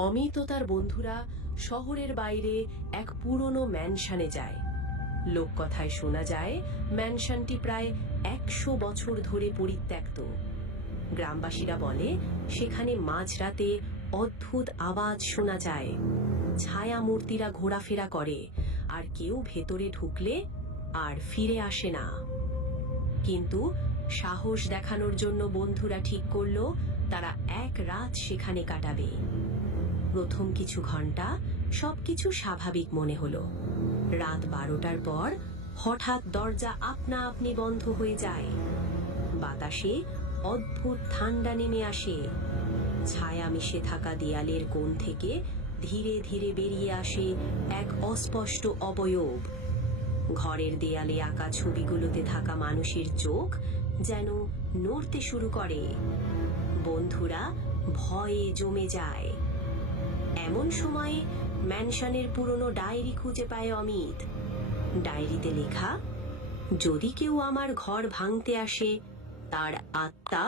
অমিত ও তার বন্ধুরা শহরের বাইরে এক পুরনো ম্যানশনে যায়। লোককথায় শোনা যায়, ম্যানশনটি প্রায় একশো বছর ধরে পরিত্যক্ত। গ্রামবাসীরা বলে, সেখানে মাঝরাতে অদ্ভুত আওয়াজ শোনা যায়। ছায়া মূর্তিরা ঘোরাফেরা করে, আর কেউ ভেতরে ঢুকলে আর ফিরে আসে না। কিন্তু সাহস দেখানোর জন্য বন্ধুরা ঠিক করল, তারা এক রাত সেখানে কাটাবে। প্রথম কিছু ঘণ্টা সবকিছু স্বাভাবিক মনে হলো। রাত বারোটার পর হঠাৎ দরজা আপনা আপনি বন্ধ হয়ে যায়। বাতাসে অদ্ভুত ঠান্ডা নেমে আসে। ছায়া মিশে থাকা দেয়ালের কোণ থেকে ধীরে ধীরে বেরিয়ে আসে এক অস্পষ্ট অবয়ব। ঘরের দেয়ালে আঁকা ছবিগুলোতে থাকা মানুষের চোখ যেন নড়তে শুরু করে। বন্ধুরা, ভয়ে জমে যায়। এমন সময়ে ম্যানশনের পুরনো ডায়েরি খুঁজে পায় অমিত। ডায়েরিতে লেখা, যদি কেউ আমার ঘর ভাঙতে আসে, তার আত্মা